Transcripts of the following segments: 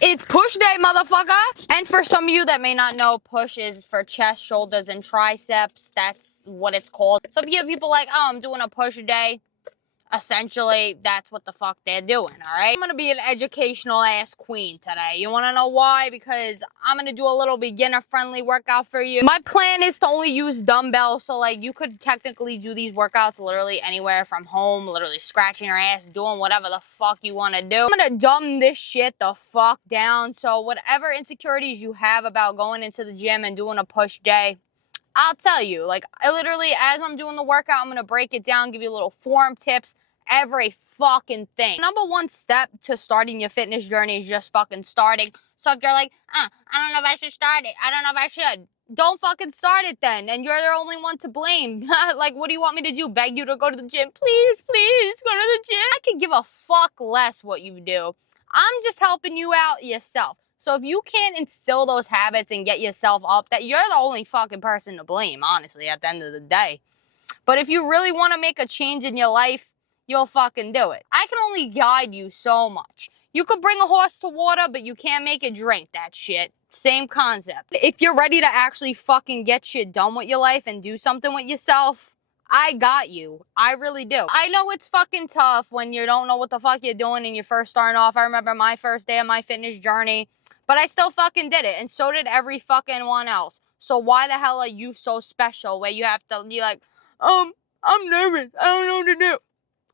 It's push day, motherfucker! And for some of you that may not know, push is for chest, shoulders, and triceps. That's what it's called. So if you have people like, oh, I'm doing a push day, essentially, that's what the fuck they're doing, alright? I'm gonna be an educational ass queen today. You wanna know why? Because I'm gonna do a little beginner-friendly workout for you. My plan is to only use dumbbells, so like you could technically do these workouts literally anywhere from home, literally scratching your ass, doing whatever the fuck you wanna do. I'm gonna dumb this shit the fuck down, so whatever insecurities you have about going into the gym and doing a push day, I'll tell you, like, I literally, as I'm doing the workout, I'm going to break it down, give you little form tips, every fucking thing. Number one step to starting your fitness journey is just fucking starting. So if you're like, I don't know if I should start it. I don't know if I should. Don't fucking start it then, and you're the only one to blame. Like, what do you want me to do? Beg you to go to the gym? Please, please, go to the gym. I could give a fuck less what you do. I'm just helping you out yourself. So if you can't instill those habits and get yourself up, that you're the only fucking person to blame, honestly, at the end of the day. But if you really want to make a change in your life, you'll fucking do it. I can only guide you so much. You could bring a horse to water, but you can't make it drink that shit. Same concept. If you're ready to actually fucking get shit done with your life and do something with yourself, I got you. I really do. I know it's fucking tough when you don't know what the fuck you're doing and you're first starting off. I remember my first day of my fitness journey. But I still fucking did it, and so did every fucking one else. So why the hell are you so special where you have to be like, I'm nervous, I don't know what to do.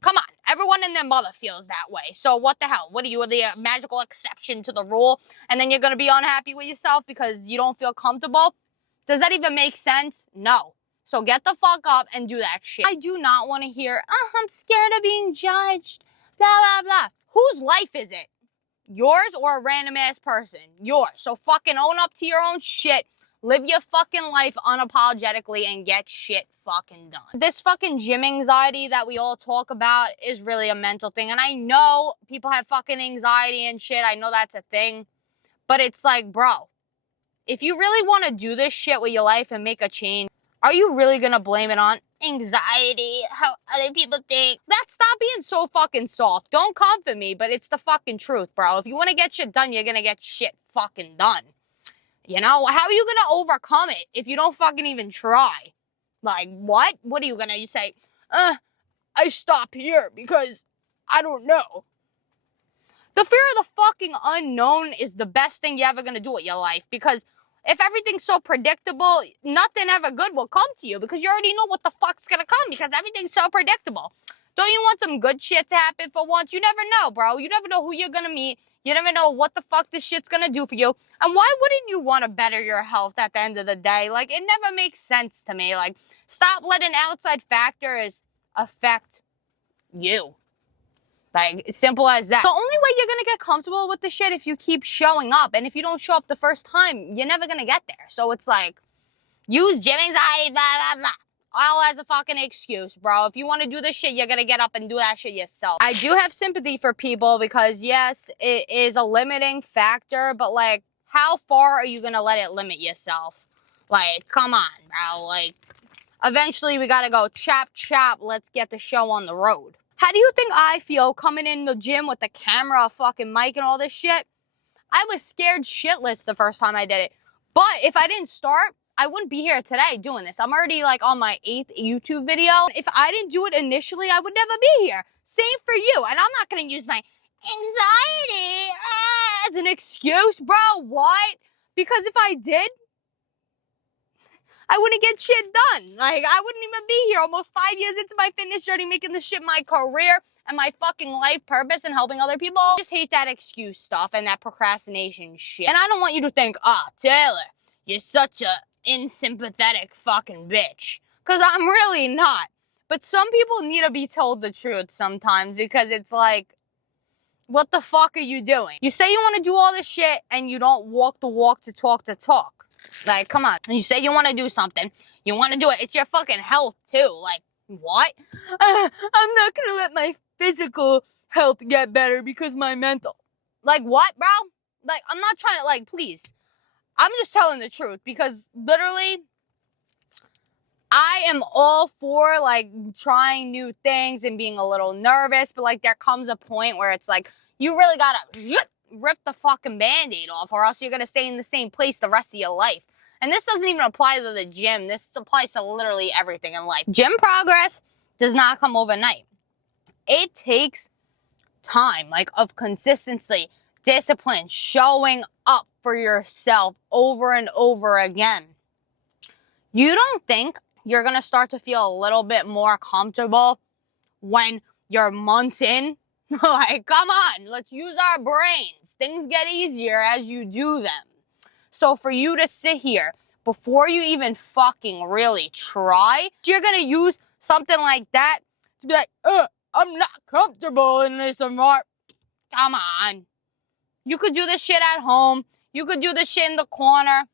Come on, everyone and their mother feels that way. So what the hell? What are you, the magical exception to the rule? And then you're gonna be unhappy with yourself because you don't feel comfortable? Does that even make sense? No. So get the fuck up and do that shit. I do not want to hear, I'm scared of being judged, blah, blah, blah. Whose life is it? Yours or a random ass person? Yours. So fucking own up to your own shit. Live your fucking life unapologetically and get shit fucking done. This fucking gym anxiety that we all talk about is really a mental thing. And I know people have fucking anxiety and shit. I know that's a thing. But it's like, bro, if you really want to do this shit with your life and make a change, are you really gonna blame it on anxiety, how other people think? Stop being so fucking soft. Don't comfort me, but it's the fucking truth, bro. If you want to get shit done, you're gonna get shit fucking done. You know? How are you gonna overcome it if you don't fucking even try? Like, what? What are you gonna, you say, I stop here because I don't know. The fear of the fucking unknown is the best thing you're ever gonna do with your life, because if everything's so predictable, nothing ever good will come to you because you already know what the fuck's gonna come because everything's so predictable. Don't you want some good shit to happen for once? You never know, bro. You never know who you're gonna meet. You never know what the fuck this shit's gonna do for you. And why wouldn't you want to better your health at the end of the day? Like, it never makes sense to me. Like, stop letting outside factors affect you. Like, simple as that. The only way you're gonna get comfortable with the shit if you keep showing up. And if you don't show up the first time, you're never gonna get there. So it's like, use gym anxiety, blah, blah, blah. All as a fucking excuse, bro. If you want to do this shit, you're gonna get up and do that shit yourself. I do have sympathy for people because, yes, it is a limiting factor. But, like, how far are you gonna let it limit yourself? Like, come on, bro. Like, eventually we gotta go chop, chop. Let's get the show on the road. How do you think I feel coming in the gym with the camera, a fucking mic, and all this shit? I was scared shitless the first time I did it. But if I didn't start, I wouldn't be here today doing this. I'm already, like, on my 8th YouTube video. If I didn't do it initially, I would never be here. Same for you. And I'm not going to use my anxiety as an excuse, bro. What? Because if I did, I wouldn't get shit done. Like, I wouldn't even be here almost 5 years into my fitness journey, making this shit my career and my fucking life purpose and helping other people. I just hate that excuse stuff and that procrastination shit. And I don't want you to think, Taylor, you're such a unsympathetic fucking bitch. Because I'm really not. But some people need to be told the truth sometimes because it's like, what the fuck are you doing? You say you want to do all this shit and you don't walk the walk to talk the talk. Like, come on. You say you want to do something. You want to do it. It's your fucking health, too. Like, what? I'm not going to let my physical health get better because my mental. Like, what, bro? Like, I'm not trying to, like, please. I'm just telling the truth because literally, I am all for, like, trying new things and being a little nervous. But, like, there comes a point where it's like, you really got to rip the fucking Band-Aid off, or else you're gonna stay in the same place the rest of your life. And this doesn't even apply to the gym. This applies to literally everything in life. Gym progress does not come overnight. It takes time, like, of consistency, discipline, showing up for yourself over and over again. You don't think you're gonna start to feel a little bit more comfortable when you're months in? Like, come on, let's use our brains. Things get easier as you do them. So for you to sit here before you even fucking really try, you're gonna use something like that to be like, I'm not comfortable in this environment. Come on. You could do this shit at home. You could do this shit in the corner.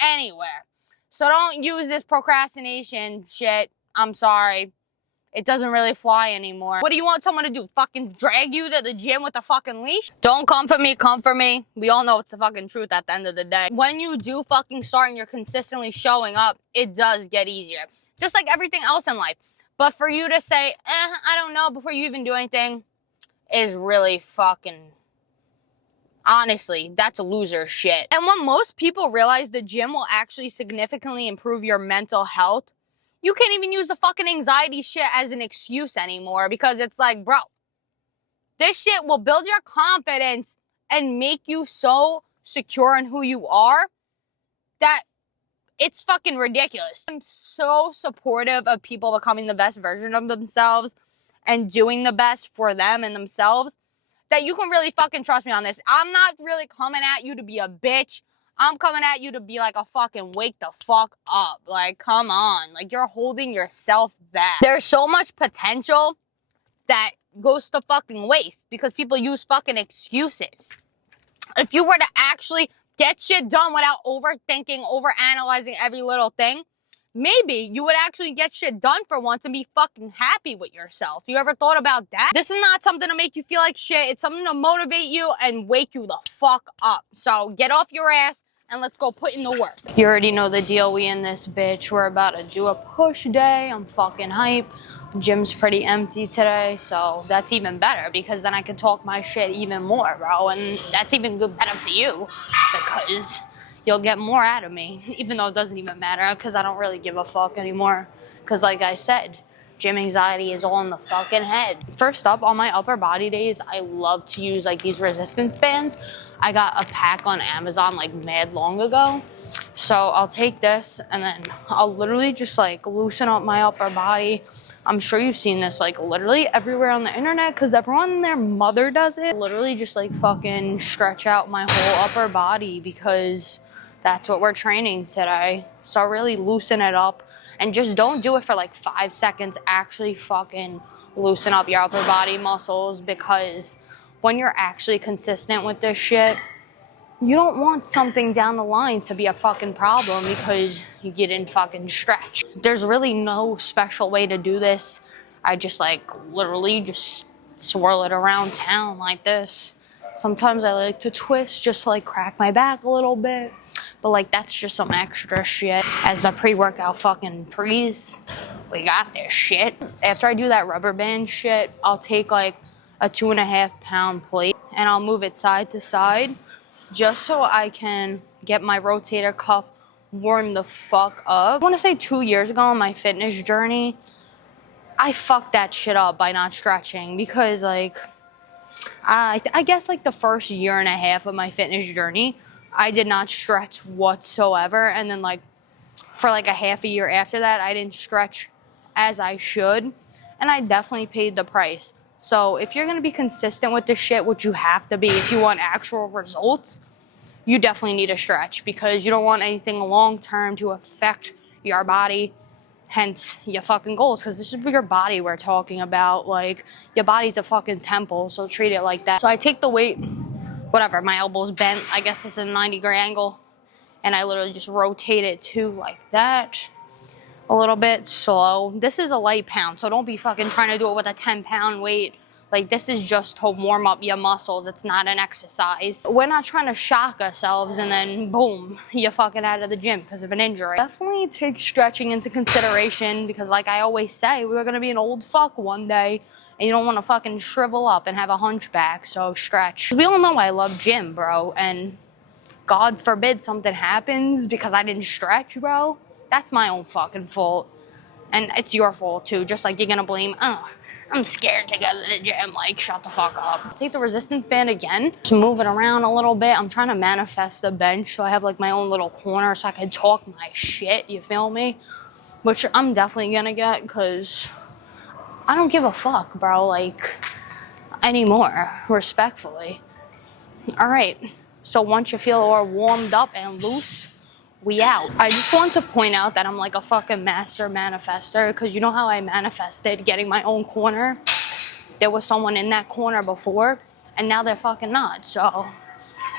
Anywhere. So don't use this procrastination shit. I'm sorry. It doesn't really fly anymore. What do you want someone to do? Fucking drag you to the gym with a fucking leash? Don't come for me, come for me. We all know it's the fucking truth at the end of the day. When you do fucking start and you're consistently showing up, it does get easier. Just like everything else in life. But for you to say, I don't know, before you even do anything, is really fucking... Honestly, that's loser shit. And when most people realize the gym will actually significantly improve your mental health, you can't even use the fucking anxiety shit as an excuse anymore, because it's like, bro, this shit will build your confidence and make you so secure in who you are that it's fucking ridiculous. I'm so supportive of people becoming the best version of themselves and doing the best for them and themselves, that you can really fucking trust me on this. I'm not really coming at you to be a bitch. I'm coming at you to be like a fucking wake the fuck up. Like, come on. Like, you're holding yourself back. There's so much potential that goes to fucking waste because people use fucking excuses. If you were to actually get shit done without overthinking, overanalyzing every little thing, maybe you would actually get shit done for once and be fucking happy with yourself. You ever thought about that? This is not something to make you feel like shit. It's something to motivate you and wake you the fuck up. So get off your ass and let's go put in the work. You already know the deal. We in this bitch. We're about to do a push day. I'm fucking hype. Gym's pretty empty today, so that's even better because then I can talk my shit even more, bro. And that's even good better for you because you'll get more out of me, even though it doesn't even matter because I don't really give a fuck anymore. Because like I said, gym anxiety is all in the fucking head. First up, on my upper body days, I love to use like these resistance bands. I got a pack on Amazon like mad long ago. So I'll take this and then I'll literally just like loosen up my upper body. I'm sure you've seen this like literally everywhere on the internet because everyone and their mother does it. Literally just like fucking stretch out my whole upper body because that's what we're training today. So really loosen it up and just don't do it for like 5 seconds. Actually fucking loosen up your upper body muscles because when you're actually consistent with this shit, you don't want something down the line to be a fucking problem because you didn't fucking stretch. There's really no special way to do this. I just like literally just swirl it around town like this. Sometimes I like to twist just to like crack my back a little bit. But like that's just some extra shit. As the pre-workout fucking prees, we got this shit. After I do that rubber band shit, I'll take like a 2.5 pound plate and I'll move it side to side just so I can get my rotator cuff warm the fuck up. I want to say 2 years ago on my fitness journey, I fucked that shit up by not stretching because like I guess like the first 1.5 years of my fitness journey, I did not stretch whatsoever. And then like for like a half a year after that, I didn't stretch as I should. And I definitely paid the price. So if you're going to be consistent with this shit, which you have to be if you want actual results, you definitely need to stretch because you don't want anything long term to affect your body, hence your fucking goals, because this is your body we're talking about. Like, your body's a fucking temple, so treat it like that. So I take the weight, whatever, my elbow's bent, I guess it's a 90-degree angle, and I literally just rotate it too like that. A little bit slow. This is a light pound, so don't be fucking trying to do it with a 10-pound weight. Like, this is just to warm up your muscles. It's not an exercise. We're not trying to shock ourselves and then boom, you're fucking out of the gym because of an injury. Definitely take stretching into consideration because, like I always say, we're gonna be an old fuck one day and you don't want to fucking shrivel up and have a hunchback, so stretch. We all know I love gym, bro, and God forbid something happens because I didn't stretch, bro. That's my own fucking fault. And it's your fault too, just like you're gonna blame, oh, I'm scared to go to the gym, like shut the fuck up. Take the resistance band again, just move it around a little bit. I'm trying to manifest the bench so I have like my own little corner so I can talk my shit, you feel me? Which I'm definitely gonna get because I don't give a fuck, bro, like anymore, respectfully. All right, so once you feel all warmed up and loose, we out. I just want to point out that I'm like a fucking master manifester because you know how I manifested getting my own corner? There was someone in that corner before and now they're fucking not. So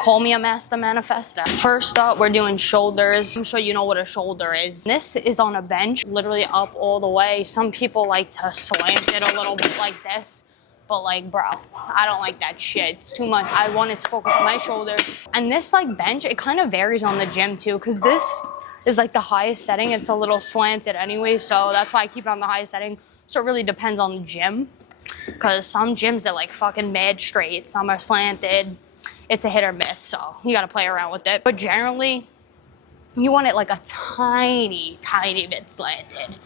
call me a master manifester. First up, we're doing shoulders. I'm sure you know what a shoulder is. This is on a bench, literally up all the way. Some people like to slant it a little bit like this. But like, bro, I don't like that shit. It's too much. I wanted to focus on my shoulders. And this like bench, it kind of varies on the gym too, because this is like the highest setting. It's a little slanted anyway, so that's why I keep it on the highest setting. So it really depends on the gym, because some gyms are like fucking mad straight. Some are slanted. It's a hit or miss, so you gotta play around with it. But generally, you want it like a tiny, tiny bit slanted.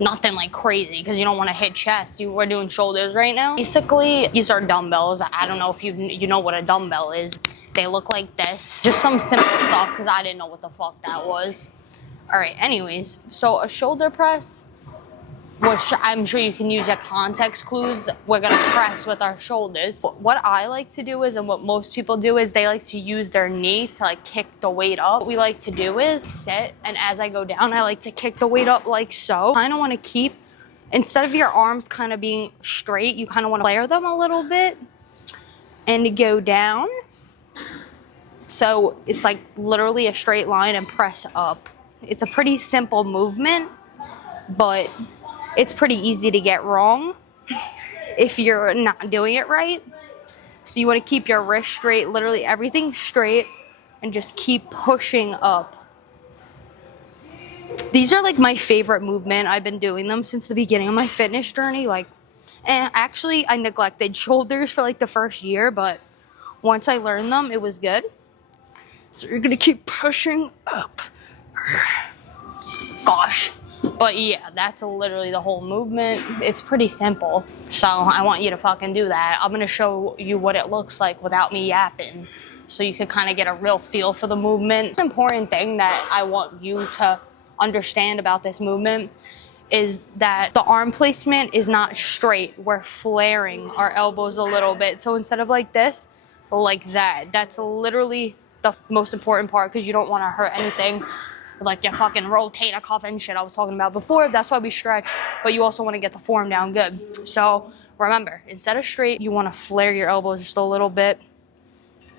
Nothing like crazy because you don't want to hit chest. We're doing shoulders right now. Basically, these are dumbbells. I don't know if you know what a dumbbell is. They look like this. Just some simple stuff because I didn't know what the fuck that was. All right, anyways, so a shoulder press, which I'm sure you can use your context clues. We're gonna press with our shoulders. What I like to do is, and what most people do is, they like to use their knee to like kick the weight up. What we like to do is sit, and as I go down, I like to kick the weight up like so. Kind of want to keep, instead of your arms kind of being straight, you kind of want to flare them a little bit and go down. So it's like literally a straight line and press up. It's a pretty simple movement, but it's pretty easy to get wrong if you're not doing it right. So you want to keep your wrist straight, literally everything straight, and just keep pushing up. These are like my favorite movement. I've been doing them since the beginning of my fitness journey. And actually I neglected shoulders for like the first year, but once I learned them, it was good. So you're gonna keep pushing up. Gosh. But yeah, that's literally the whole movement. It's pretty simple. So I want you to fucking do that. I'm gonna show you what it looks like without me yapping, so you can kind of get a real feel for the movement. The important thing that I want you to understand about this movement is that the arm placement is not straight. We're flaring our elbows a little bit. So instead of like this, like that. That's literally the most important part, because you don't want to hurt anything. Like your fucking rotator cuff and shit I was talking about before. That's why we stretch, but you also want to get the form down good. So remember, instead of straight, you want to flare your elbows just a little bit.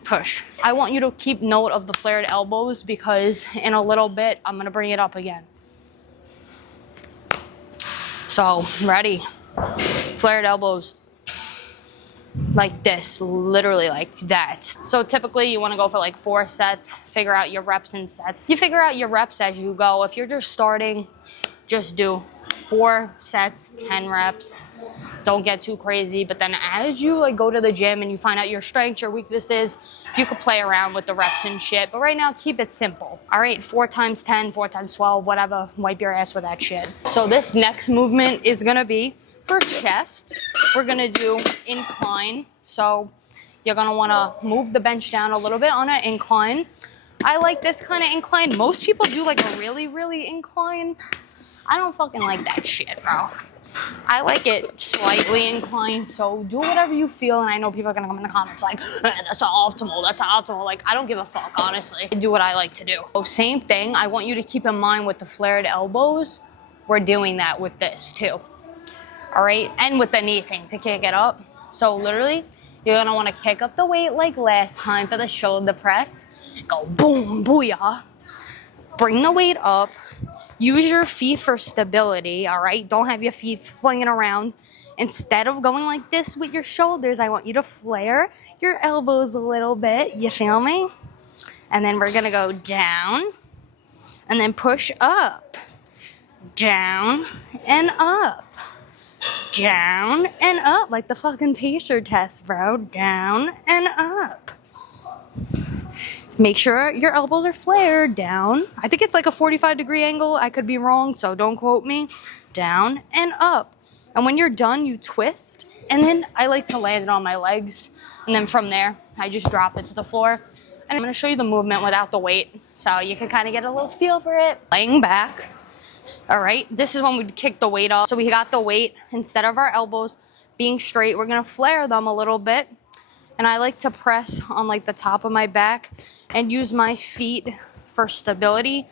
Push. I want you to keep note of the flared elbows, because in a little bit, I'm going to bring it up again. So, ready? Flared elbows. Like this, literally like that. So typically you want to go for like 4 sets, figure out your reps and sets. You figure out your reps as you go. If you're just starting, just do 4 sets, 10 reps. Don't get too crazy. But then as you like go to the gym and you find out your strengths, your weaknesses, you could play around with the reps and shit. But right now, keep it simple. All right, 4 times 10, 4 times 12, whatever. Wipe your ass with that shit. So this next movement is gonna be for chest. We're gonna do incline. So you're gonna wanna move the bench down a little bit on an incline. I like this kind of incline. Most people do like a really, really incline. I don't fucking like that shit, bro. I like it slightly inclined, so do whatever you feel. And I know people are gonna come in the comments like, that's not optimal, that's not optimal. Like, I don't give a fuck, honestly. I do what I like to do. So same thing, I want you to keep in mind with the flared elbows, we're doing that with this too. All right, and with the knee thing to kick it up. So literally, you're gonna wanna kick up the weight like last time for the shoulder press. Go boom, booyah. Bring the weight up. Use your feet for stability, all right? Don't have your feet flinging around. instead of going like this with your shoulders, I want you to flare your elbows a little bit. You feel me? And then we're gonna go down and then push up, down and up, down and up, like the fucking pacer test, bro. Down and up. Make sure your elbows are flared. Down. I think it's like a 45-degree angle. I could be wrong, so don't quote me. Down and up. And when you're done, you twist. And then I like to land it on my legs. And then from there, I just drop it to the floor. And I'm going to show you the movement without the weight, so you can kind of get a little feel for it. Laying back. All right. This is when we kick the weight off. So we got the weight. Instead of our elbows being straight, we're going to flare them a little bit. And I like to press on like the top of my back and use my feet for stability.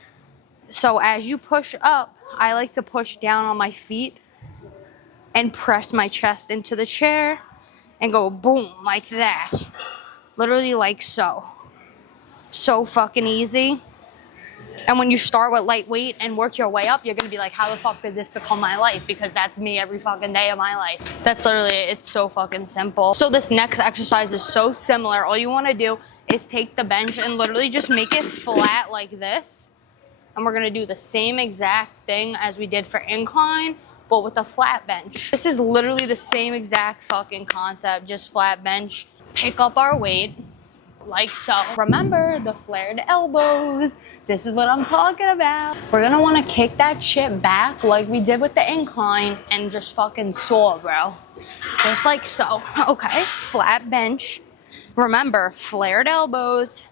So as you push up, I like to push down on my feet and press my chest into the chair and go boom, like that. Literally like so. So fucking easy. And when you start with lightweight and work your way up, you're gonna be like, how the fuck did this become my life? Because that's me every fucking day of my life. That's literally it. It's so fucking simple. So this next exercise is so similar. All you wanna do is take the bench and literally just make it flat like this. And we're gonna do the same exact thing as we did for incline, but with a flat bench. This is literally the same exact fucking concept, just flat bench. Pick up our weight. Like so. Remember the flared elbows. This is what I'm talking about. We're gonna wanna kick that shit back like we did with the incline and just fucking soar, bro. Just like so. Okay, flat bench. Remember, flared elbows.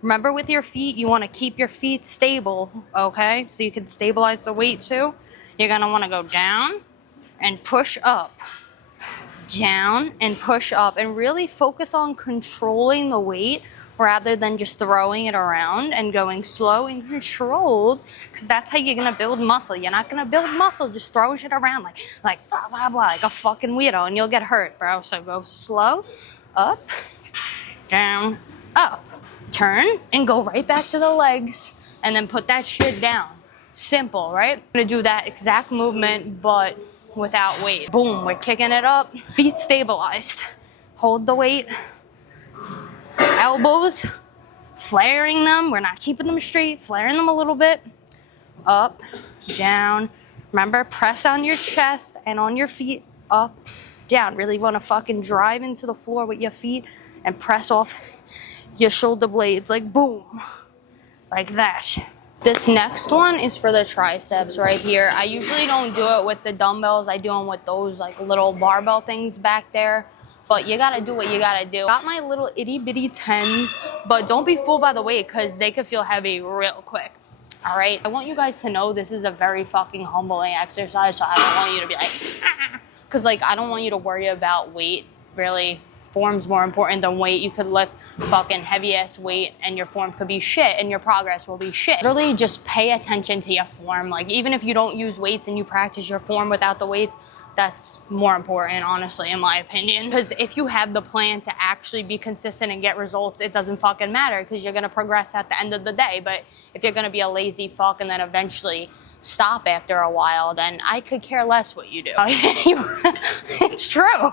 Remember with your feet, you wanna keep your feet stable, okay? So you can stabilize the weight too. You're gonna wanna go down and push up. Down and push up, and really focus on controlling the weight rather than just throwing it around, and going slow and controlled, because that's how you're gonna build muscle. You're not gonna build muscle just throwing shit around like blah blah blah, like a fucking weirdo, and you'll get hurt, bro. So go slow, up, down, up, turn and go right back to the legs, and then put that shit down. Simple, right? I'm gonna do that exact movement but without weight. Boom, we're kicking it up. Feet stabilized. Hold the weight. Elbows, flaring them. We're not keeping them straight, flaring them a little bit. Up, down. Remember, press on your chest and on your feet. Up, down. Really want to fucking drive into the floor with your feet and press off your shoulder blades like boom, like that. This next one is for the triceps right here. I usually don't do it with the dumbbells. I do them with those like little barbell things back there. But you gotta do what you gotta do. Got my little itty bitty 10s, but don't be fooled by the weight because they could feel heavy real quick. All right, I want you guys to know this is a very fucking humbling exercise, so I don't want you to be like, because like I don't want you to worry about weight. Really, form's more important than weight. You could lift fucking heavy ass weight and your form could be shit and your progress will be shit. Literally just pay attention to your form. Like even if you don't use weights and you practice your form without the weights, that's more important, honestly, in my opinion. Because if you have the plan to actually be consistent and get results, it doesn't fucking matter because you're gonna progress at the end of the day. But if you're gonna be a lazy fuck and then eventually stop after a while, then I could care less what you do. It's true.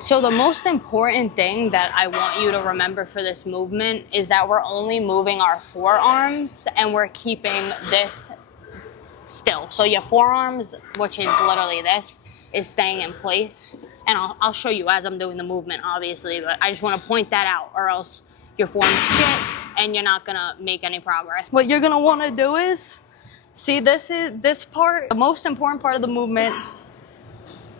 So the most important thing that I want you to remember for this movement is that we're only moving our forearms and we're keeping this still. So your forearms, which is literally this, is staying in place. And I'll show you as I'm doing the movement, obviously, but I just want to point that out or else your form's shit and you're not gonna make any progress. What you're gonna want to do is, see this part, the most important part of the movement.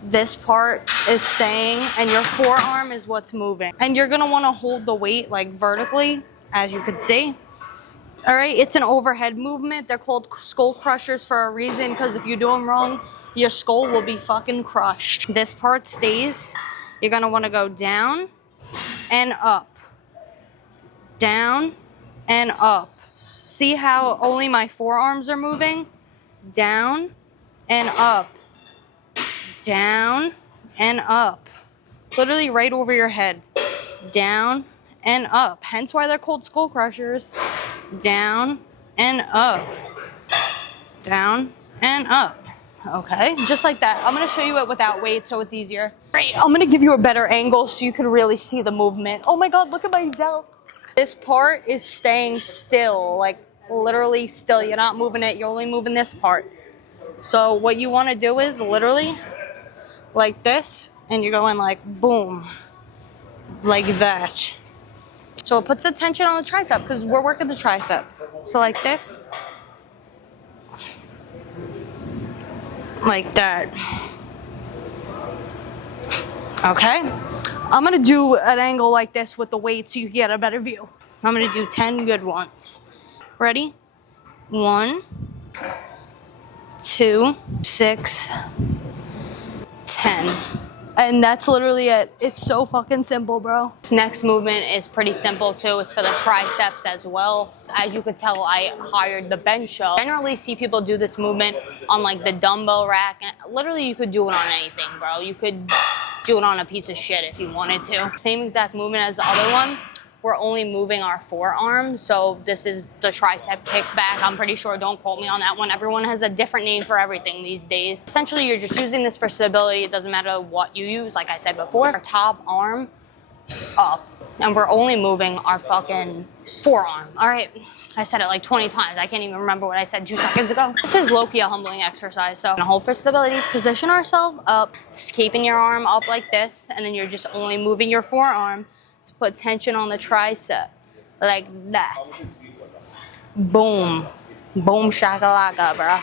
This part is staying and your forearm is what's moving. And you're gonna wanna hold the weight like vertically, as you can see. All right, it's an overhead movement. They're called skull crushers for a reason, because if you do them wrong, your skull will be fucking crushed. This part stays. You're gonna wanna go down and up. Down and up. See how only my forearms are moving? Down and up. Down and up. Literally right over your head. Down and up. Hence why they're called skull crushers. Down and up. Down and up. Okay, just like that. I'm gonna show you it without weight so it's easier. Great, I'm gonna give you a better angle so you can really see the movement. Oh my God, look at my delt. This part is staying still, like literally still. You're not moving it, you're only moving this part. So what you wanna do is literally like this, and you're going like boom, like that. So it puts the tension on the tricep because we're working the tricep. So like this. Like that. Okay, I'm gonna do an angle like this with the weight so you can get a better view. I'm gonna do 10 good ones. Ready? 1, 2, 6, 10. And that's literally it. It's so fucking simple, bro. This next movement is pretty simple too. It's for the triceps as well. As you could tell, I hired the bench up. I generally see people do this movement on like the dumbbell rack. And literally you could do it on anything, bro. You could do it on a piece of shit if you wanted to. Same exact movement as the other one. We're only moving our forearm. So this is the tricep kickback. I'm pretty sure, don't quote me on that one. Everyone has a different name for everything these days. Essentially, you're just using this for stability. It doesn't matter what you use. Like I said before, our top arm up. And we're only moving our fucking forearm. All right, I said it like 20 times. I can't even remember what I said 2 seconds ago. This is low-key a humbling exercise. So hold for stability, position ourselves up, just keeping your arm up like this. And then you're just only moving your forearm to put tension on the tricep, like that. Boom. Boom shakalaka, bro.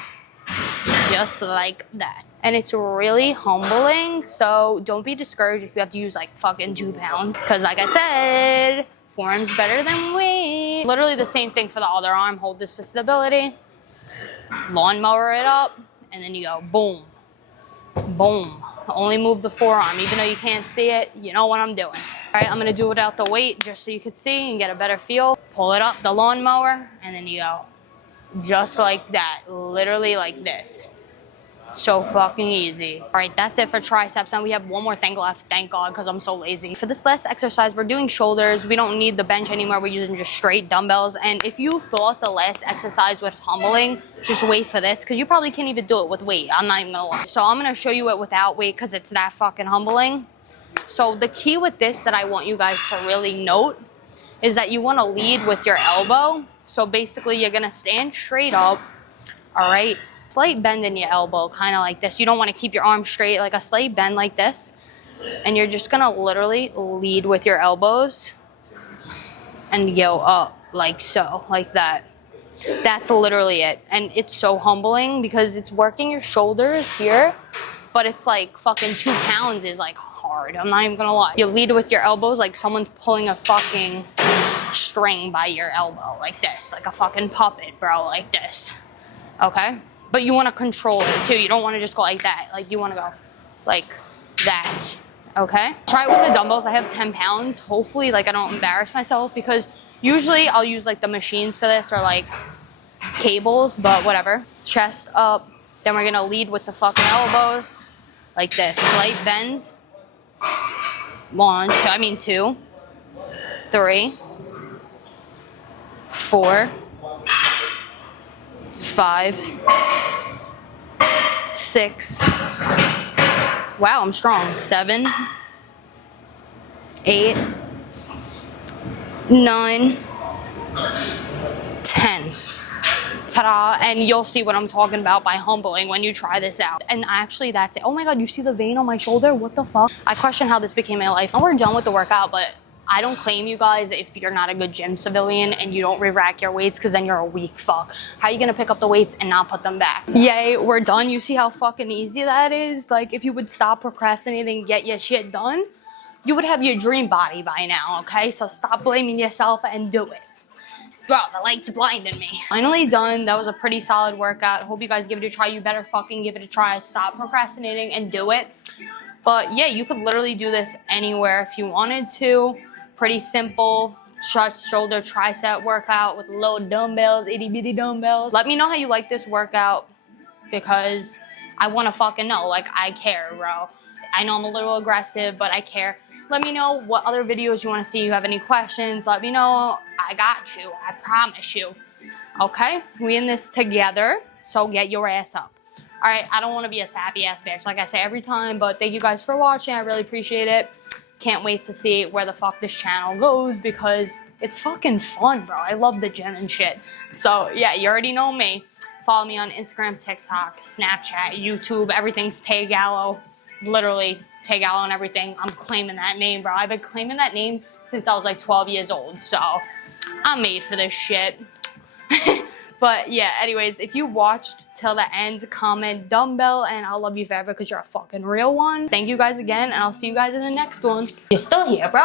Just like that. And it's really humbling, so don't be discouraged if you have to use like fucking 2 pounds. Because like I said, forearm's better than weight. Literally the same thing for the other arm. Hold this for stability. Lawnmower it up, and then you go boom. Boom. Only move the forearm. Even though you can't see it, you know what I'm doing. All right, I'm gonna do it without the weight just so you can see and get a better feel. Pull it up, the lawnmower, and then you go just like that. Literally like this. So fucking easy. All right, that's it for triceps. Now we have one more thing left, thank God, because I'm so lazy. For this last exercise, we're doing shoulders. We don't need the bench anymore. We're using just straight dumbbells. And if you thought the last exercise was humbling, just wait for this, because you probably can't even do it with weight. I'm not even gonna lie. So I'm gonna show you it without weight because it's that fucking humbling. So the key with this that I want you guys to really note is that you wanna lead with your elbow. So basically you're gonna stand straight up, all right? Slight bend in your elbow, kind of like this. You don't want to keep your arm straight, like a slight bend like this. And you're just going to literally lead with your elbows and go up like so, like that. That's literally it. And it's so humbling because it's working your shoulders here, but it's like fucking 2 pounds is like hard. I'm not even going to lie. You lead with your elbows like someone's pulling a fucking string by your elbow like this, like a fucking puppet, bro, like this. Okay? But you want to control it too. You don't want to just go like that. Like you want to go like that. Okay? Try it with the dumbbells. I have 10 pounds. Hopefully like I don't embarrass myself because usually I'll use like the machines for this or like cables, but whatever. Chest up. Then we're going to lead with the fucking elbows like this. Slight bends. 2, 3, 4, 5, 6. Wow, I'm strong. 7, 8, 9, 10. Ta-da! And you'll see what I'm talking about by humbling when you try this out. And actually, that's it. Oh my God, you see the vein on my shoulder? What the fuck? I question how this became my life. We're done with the workout, but I don't claim you guys if you're not a good gym civilian and you don't re-rack your weights because then you're a weak fuck. How are you gonna pick up the weights and not put them back? Yay, we're done. You see how fucking easy that is? Like if you would stop procrastinating and get your shit done, you would have your dream body by now, okay? So stop blaming yourself and do it. Bro, the light's blinding me. Finally done. That was a pretty solid workout. Hope you guys give it a try. You better fucking give it a try. Stop procrastinating and do it. But yeah, you could literally do this anywhere if you wanted to. Pretty simple chest, shoulder, tricep workout with little dumbbells, itty bitty dumbbells. Let me know how you like this workout because I want to fucking know. Like, I care, bro. I know I'm a little aggressive, but I care. Let me know what other videos you want to see. You have any questions, let me know. I got you. I promise you. Okay? We in this together, so get your ass up. All right, I don't want to be a sappy ass bitch like I say every time, but thank you guys for watching. I really appreciate it. Can't wait to see where the fuck this channel goes because it's fucking fun, bro. I love the gym and shit. So yeah, you already know me. Follow me on Instagram, TikTok, Snapchat, YouTube. Everything's Tay Gallo. Literally, Tay Gallo and everything. I'm claiming that name, bro. I've been claiming that name since I was like 12 years old. So I'm made for this shit. But yeah, anyways, if you watched till the end, comment dumbbell, and I'll love you forever because you're a fucking real one. Thank you guys again, and I'll see you guys in the next one. You're still here, bro.